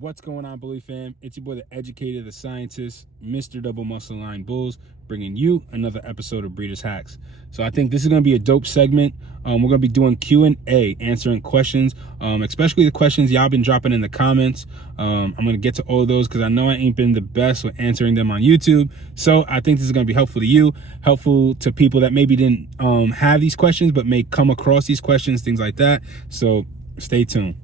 What's going on, Bully fam? It's your boy, the educator, the scientist, Mr. Double Muscle Line Bulls, bringing you another episode of Breeders Hacks. So I think this is going to be a dope segment. We're going to be doing Q&A, answering questions, especially the questions y'all been dropping in the comments. I'm going to get to all of those because I know I ain't been the best with answering them on YouTube. So I think this is going to be helpful to you, helpful to people that maybe didn't have these questions, but may come across these questions, things like that. So stay tuned.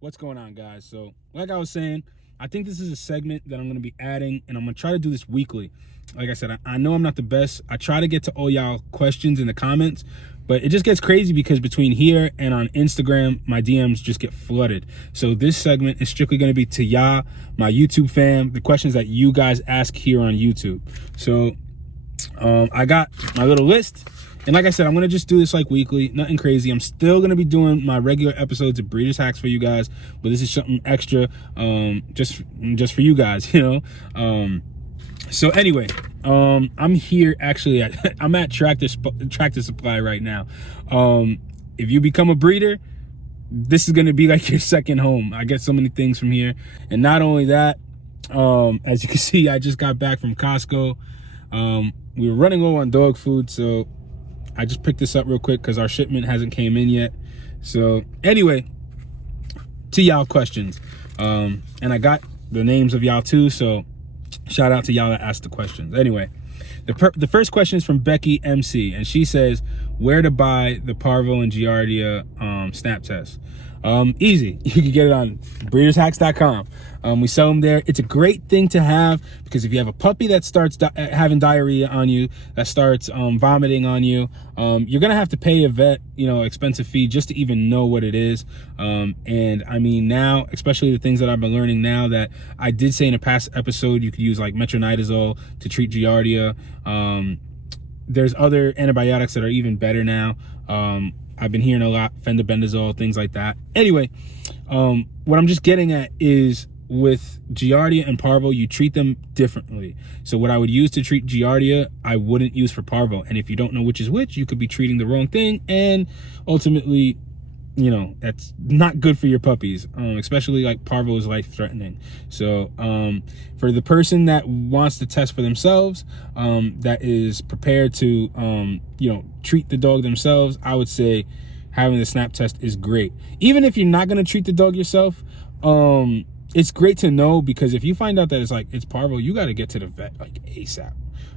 What's going on, guys? So like I was saying, I think this is a segment that I'm going to be adding, and I'm going to try to do this weekly. Like I said, I know I'm not the best. I try to get to all y'all questions in the comments, but it just gets crazy because between here and on Instagram, my DMs just get flooded. So this segment is strictly going to be to y'all, my YouTube fam, the questions that you guys ask here on YouTube. So I got my little list. And like I said, I'm going to just do this like weekly, nothing crazy. I'm still going to be doing my regular episodes of Breeders Hacks for you guys, but this is something extra, just for you guys, you know? So anyway, I'm here actually I'm at Tractor Supply right now. If you become a breeder, this is going to be like your second home. I get so many things from here. And not only that, as you can see, I just got back from Costco. We were running low on dog food, so I just picked this up real quick because our shipment hasn't came in yet. So anyway, to y'all questions. And I got the names of y'all too, so shout out to y'all that asked the questions. Anyway, the first question is from Becky MC, and she says, where to buy the Parvo and Giardia snap test? Easy. You can get it on breedershacks.com. We sell them there. It's a great thing to have because if you have a puppy that starts having diarrhea on you, that starts vomiting on you, you're gonna have to pay a vet, expensive fee just to even know what it is. And I mean, now, especially the things that I've been learning now that I did say in a past episode, you could use like metronidazole to treat Giardia. There's other antibiotics that are even better now. I've been hearing a lot, fendobendazole, things like that. Anyway, what I'm just getting at is with Giardia and Parvo, you treat them differently. So what I would use to treat Giardia, I wouldn't use for Parvo. And if you don't know which is which, you could be treating the wrong thing. And ultimately, that's not good for your puppies, especially like Parvo is life-threatening. So for the person that wants to test for themselves, that is prepared to, treat the dog themselves, I would say having the snap test is great. Even if you're not going to treat the dog yourself, it's great to know, because if you find out that it's Parvo, you got to get to the vet like ASAP.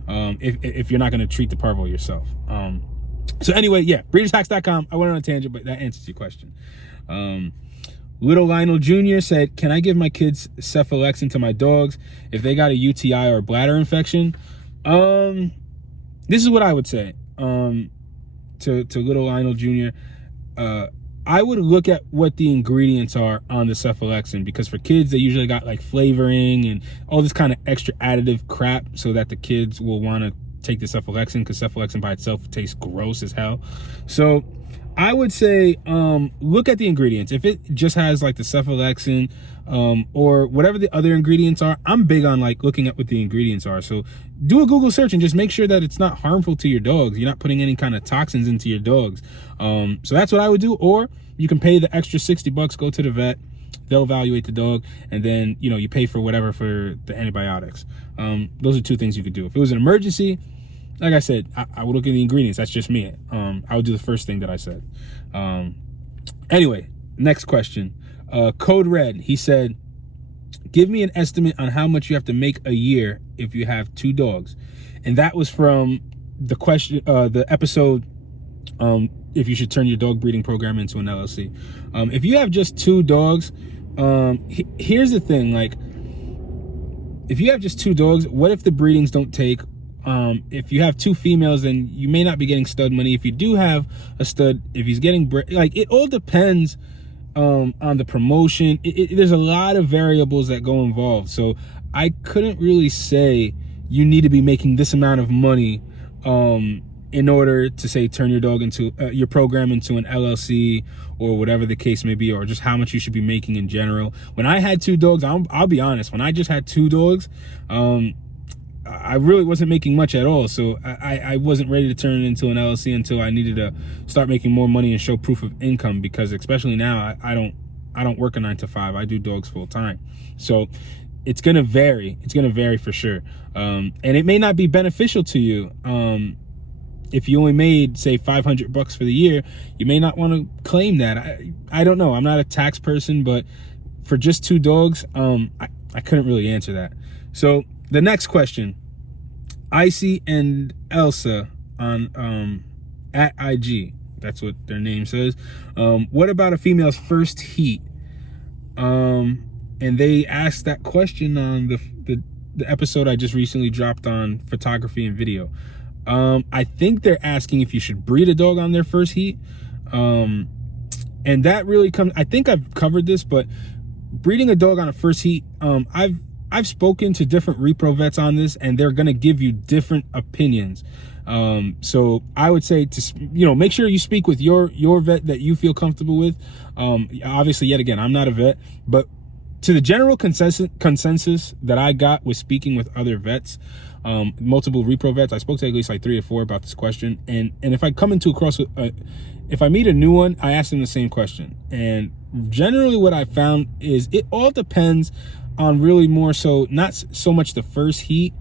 If you're not going to treat the Parvo yourself. So anyway, yeah, breedershacks.com. I went on a tangent, but that answers your question. Little Lionel Jr. said, can I give my kids cephalexin to my dogs if they got a UTI or bladder infection? This is what I would say to little Lionel Jr. I would look at what the ingredients are on the cephalexin, because for kids, they usually got like flavoring and all this kind of extra additive crap so that the kids will want to take the cephalexin, because cephalexin by itself tastes gross as hell. So I would say look at the ingredients. If it just has like the cephalexin or whatever the other ingredients are, I'm big on like looking at what the ingredients are. So do a Google search and just make sure that it's not harmful to your dogs. You're not putting any kind of toxins into your dogs. So that's what I would do. Or you can pay the extra $60, go to the vet, they'll evaluate the dog, and then you pay for whatever for the antibiotics. Those are two things you could do. If it was an emergency, like I said, I would look at the ingredients. That's just me. I would do the first thing that I said. Anyway, next question. Code Red, he said, give me an estimate on how much you have to make a year if you have 2 dogs. And that was from the question, the episode, if you should turn your dog breeding program into an LLC. If you have just 2 dogs, here's the thing, like, if you have just 2 dogs, what if the breedings don't take? If you have 2 females, then you may not be getting stud money. If you do have a stud, if he's getting it all depends on the promotion. There's a lot of variables that go involved. So I couldn't really say you need to be making this amount of money in order to say turn your dog into your program into an LLC or whatever the case may be, or just how much you should be making in general. When I had 2 dogs, I'll be honest, when I just had 2 dogs, I really wasn't making much at all. So I wasn't ready to turn it into an LLC until I needed to start making more money and show proof of income, because especially now I don't work a 9 to 5. I do dogs full time. So it's going to vary. It's going to vary for sure. And it may not be beneficial to you. If you only made, say, $500 for the year, you may not want to claim that. I don't know. I'm not a tax person, but for just 2 dogs, I couldn't really answer that. So the next question, Icy and Elsa on at IG. That's what their name says. What about a female's first heat? And they asked that question on the episode I just recently dropped on photography and video. I think they're asking if you should breed a dog on their first heat. And that really comes, I think I've covered this, but breeding a dog on a first heat, I've spoken to different repro vets on this, and they're going to give you different opinions. So I would say to, make sure you speak with your vet that you feel comfortable with. Obviously, yet again, I'm not a vet, but to the general consensus that I got with speaking with other vets, multiple repro vets, I spoke to at least like 3 or 4 about this question. And if I come if I meet a new one, I ask them the same question. And generally what I found is it all depends on really more so, not so much the first heat,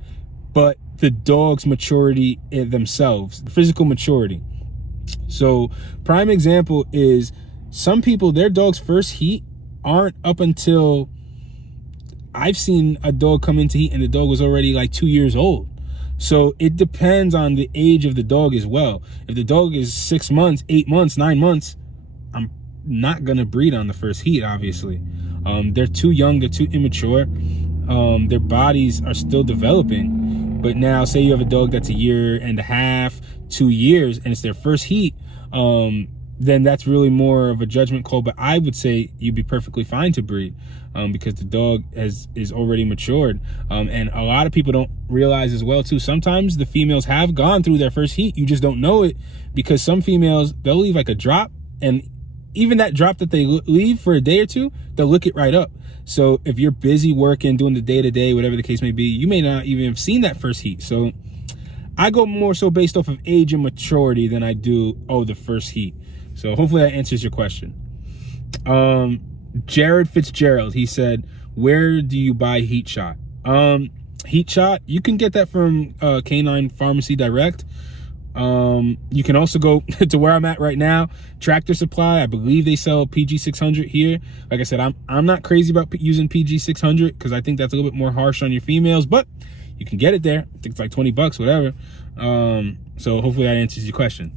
but the dog's maturity themselves, physical maturity. So prime example is some people, their dog's first heat aren't up until, I've seen a dog come into heat and the dog was already like 2 years old. So it depends on the age of the dog as well. If the dog is 6 months, 8 months, 9 months, I'm not going to breed on the first heat, obviously. They're too young, they're too immature. Their bodies are still developing. But now say you have a dog that's 1.5 years, 2 years, and it's their first heat, then that's really more of a judgment call. But I would say you'd be perfectly fine to breed, because the dog is already matured. And a lot of people don't realize as well too, sometimes the females have gone through their first heat. You just don't know it, because some females, they'll leave like a drop, and even that drop that they leave for a day or 2, they'll lick it right up. So if you're busy working, doing the day-to-day, whatever the case may be, you may not even have seen that first heat. So I go more so based off of age and maturity than I do, the first heat. So hopefully that answers your question. Jared Fitzgerald, he said, where do you buy Heat Shot? Heat Shot, you can get that from Canine Pharmacy Direct. You can also go to where I'm at right now, Tractor Supply. I believe they sell PG 600 here. Like I said, I'm not crazy about using PG 600 because I think that's a little bit more harsh on your females, but you can get it there. I think it's like $20, whatever. So hopefully that answers your question.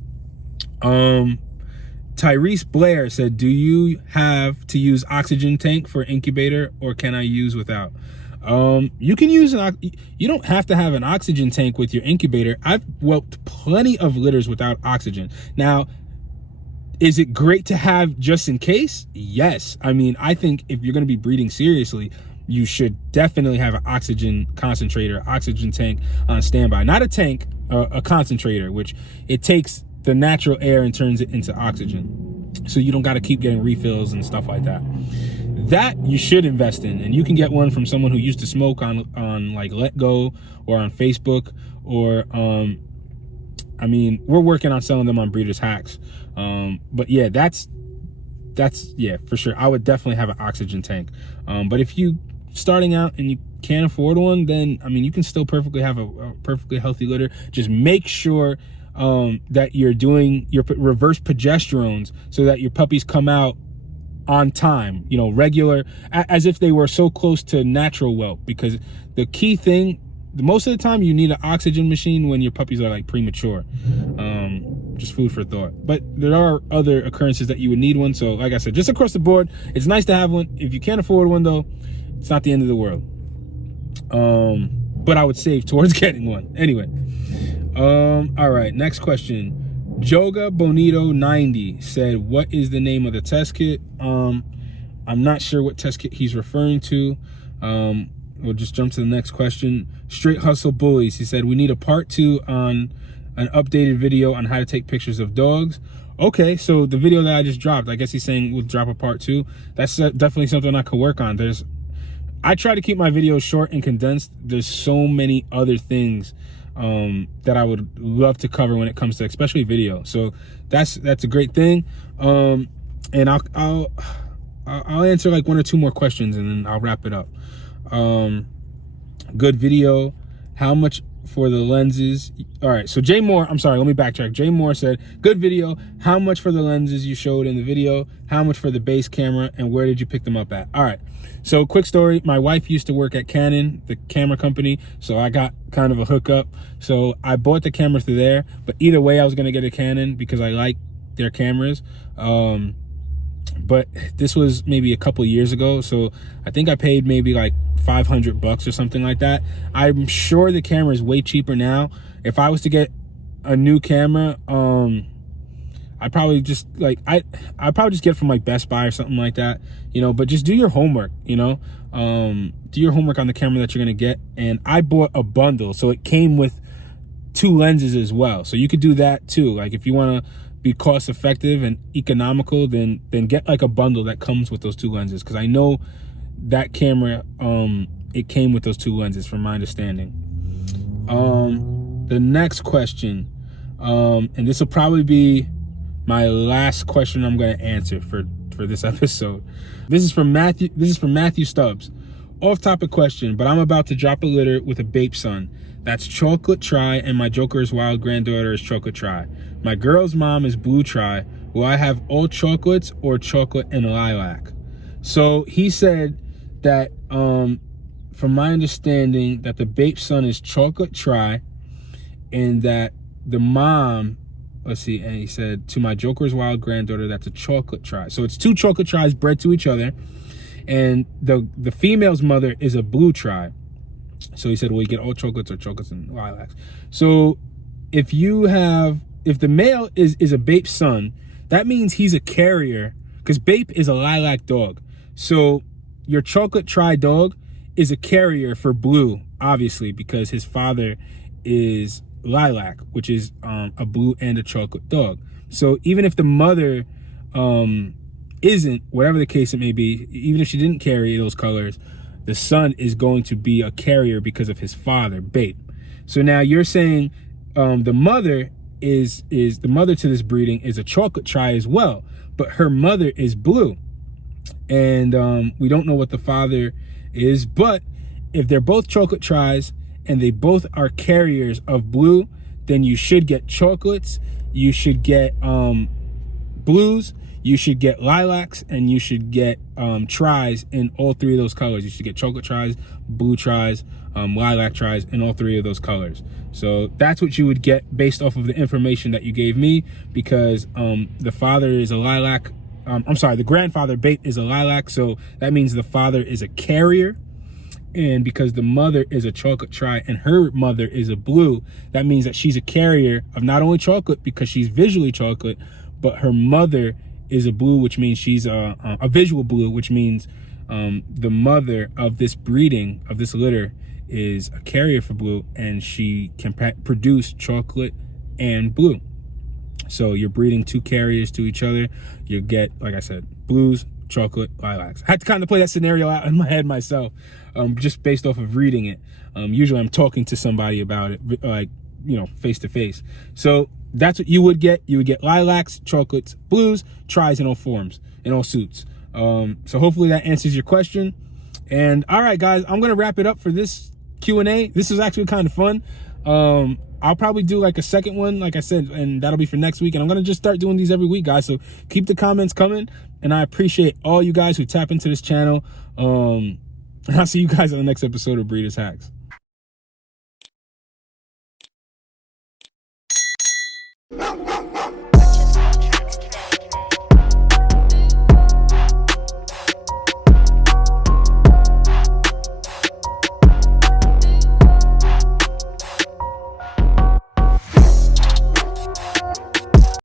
Tyrese Blair said, do you have to use oxygen tank for incubator, or can I use without? You can use you don't have to have an oxygen tank with your incubator. I've whelped plenty of litters without oxygen. Now, is it great to have just in case? Yes. I mean, I think if you're going to be breeding seriously, you should definitely have an oxygen concentrator, oxygen tank on standby. Not a tank, a concentrator, which it takes the natural air and turns it into oxygen. So you don't got to keep getting refills and stuff like that. That you should invest in, and you can get one from someone who used to smoke on like Let Go or on Facebook, or I mean, we're working on selling them on Breeders Hacks. But yeah, that's yeah, for sure. I would definitely have an oxygen tank. But if you starting out and you can't afford one, then I mean, you can still perfectly have a perfectly healthy litter. Just make sure that you're doing your reverse progesterones so that your puppies come out on time, regular, as if they were so close to natural whelp. Because the key thing, most of the time you need an oxygen machine when your puppies are like premature. Just food for thought. But there are other occurrences that you would need one. So like I said, just across the board, it's nice to have one. If you can't afford one though, it's not the end of the world. But I would save towards getting one anyway. All right, next question. Joga Bonito 90 said, what is the name of the test kit? I'm not sure what test kit he's referring to. We'll just jump to the next question. Straight Hustle Bullies, he said, we need a part 2 on an updated video on how to take pictures of dogs. Okay, so the video that I just dropped, I guess he's saying we'll drop a part 2. That's definitely something I could work on. I try to keep my videos short and condensed. There's so many other things that I would love to cover when it comes to especially video. So that's a great thing. And I'll answer like 1 or 2 more questions and then I'll wrap it up. Good video. How much for the lenses? All right, so Jay Moore, I'm sorry, let me backtrack. Jay Moore said, good video. How much for the lenses you showed in the video? How much for the base camera? And where did you pick them up at? All right, so quick story. My wife used to work at Canon, the camera company, so I got kind of a hookup. So I bought the camera through there, but either way I was gonna get a Canon because I like their cameras. But this was maybe a couple years ago, so I think I paid maybe like $500 or something like that. I'm sure the camera is way cheaper now. If I was to get a new camera, I'd probably just like I'd probably just get it from like Best Buy or something like that, you know. But just do your homework, you know. Do your homework on the camera that you're gonna get. And I bought a bundle, so it came with 2 lenses as well, so you could do that too. Like if you want to be cost effective and economical, then get like a bundle that comes with those 2 lenses, because I know that camera it came with those 2 lenses from my understanding. The next question, and this will probably be my last question I'm going to answer for this episode. This is from Matthew Stubbs. Off topic question, but I'm about to drop a litter with a bape son. That's chocolate tri, and my Joker's wild granddaughter is chocolate tri. My girl's mom is blue tri. Will I have all chocolates or chocolate and lilac? So he said that, from my understanding, that the bape son is chocolate tri, and that the mom, let's see, and he said, to my Joker's wild granddaughter, that's a chocolate tri. So it's 2 chocolate tris bred to each other, and the female's mother is a blue tri. So he said, well, you get all chocolates or chocolates and lilacs. So if the male is a bape son, that means he's a carrier, because bape is a lilac dog. So your chocolate tri dog is a carrier for blue, obviously, because his father is lilac, which is a blue and a chocolate dog. So even if the mother isn't, whatever the case it may be, even if she didn't carry those colors, the son is going to be a carrier because of his father, bape. So now you're saying the mother the mother to this breeding is a chocolate tri as well, but her mother is blue, and we don't know what the father is. But if they're both chocolate tris and they both are carriers of blue, then you should get chocolates, you should get blues, you should get lilacs, and you should get tris in all 3 of those colors. You should get chocolate tris, blue tris, lilac tris, in all 3 of those colors. So that's what you would get based off of the information that you gave me, because the father is a lilac. I'm sorry, the grandfather bape is a lilac, so that means the father is a carrier. And because the mother is a chocolate tri and her mother is a blue, that means that she's a carrier of not only chocolate because she's visually chocolate, but her mother is a blue, which means she's a visual blue, which means the mother of this breeding, of this litter, is a carrier for blue, and she can produce chocolate and blue. So you're breeding 2 carriers to each other. You get, like I said, blues, chocolate, lilacs. I had to kind of play that scenario out in my head myself, just based off of reading it. Usually I'm talking to somebody about it, like, you know, face to face. So that's what you would get. You would get lilacs, chocolates, blues, tris in all forms, in all suits. So hopefully that answers your question. And all right, guys, I'm going to wrap it up for this Q&A. This is actually kind of fun. I'll probably do like a second one, like I said, and that'll be for next week. And I'm going to just start doing these every week, guys. So keep the comments coming. And I appreciate all you guys who tap into this channel. And I'll see you guys on the next episode of Breeders Hacks.